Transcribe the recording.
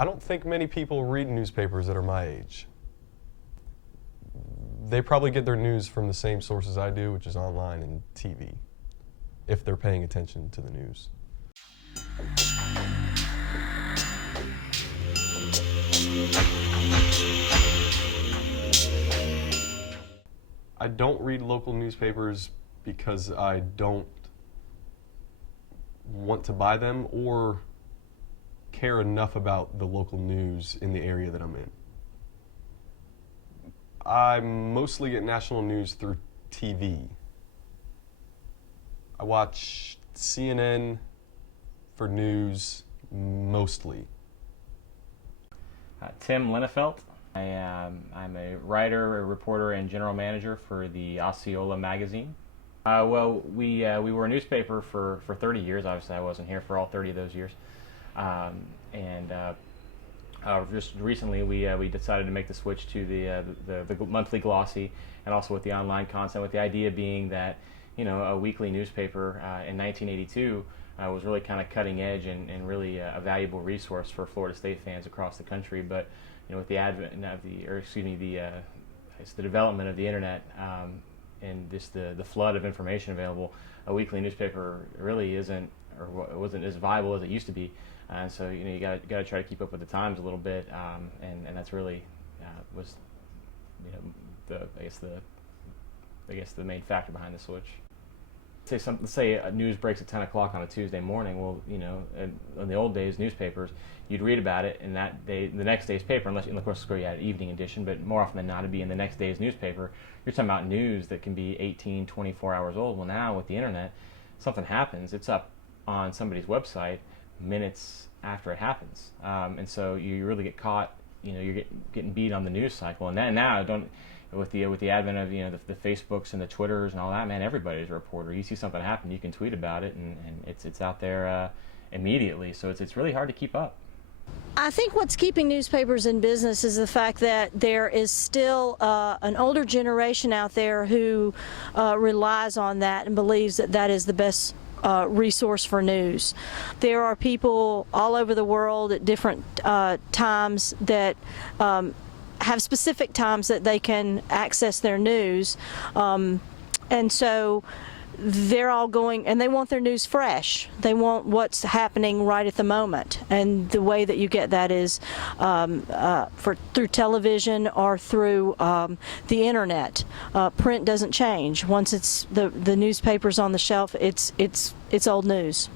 I don't think many people read newspapers that are my age. They probably get their news from the same sources I do, which is online and TV, if they're paying attention to the news. I don't read local newspapers because I don't want to buy them or care enough about the local news in the area that I'm in. I mostly get national news through TV. I watch CNN for news mostly. Tim Linnefelt. I'm a writer, a reporter, and general manager for the Osceola magazine. Well, we were a newspaper for 30 years. Obviously, I wasn't here for all 30 of those years. Just recently, we decided to make the switch to the monthly glossy, and also with the online content. With the idea being that, you know, a weekly newspaper in 1982 was really kind of cutting edge and really a valuable resource for Florida State fans across the country. But you know, with the advent of the development of the internet and just the flood of information available, a weekly newspaper really isn't, or wasn't as viable as it used to be. And so, you know, you got to try to keep up with the times a little bit, and that's really was, you know, I guess the main factor behind the switch. Let's say news breaks at 10 o'clock on a Tuesday morning. Well, you know, in the old days, newspapers, you'd read about it in that day, the next day's paper, unless, of course, you had an evening edition, but more often than not, it'd be in the next day's newspaper. You're talking about news that can be 18, 24 hours old. Well, now with the internet, something happens, it's up on somebody's website minutes after it happens, and so you really get caught. You know, you're getting beat on the news cycle, and then now with the advent of, you know, the Facebooks and the Twitters and all that, man, everybody's a reporter. You see something happen, you can tweet about it, and it's out there immediately. So it's really hard to keep up. I think what's keeping newspapers in business is the fact that there is still an older generation out there who relies on that and believes that that is the best resource for news. There are people all over the world at different times that have specific times that they can access their news, and so they're all going, and they want their news fresh. They want what's happening right at the moment, and the way that you get that is through television or through the internet. Print doesn't change. Once it's the newspaper's on the shelf, it's old news.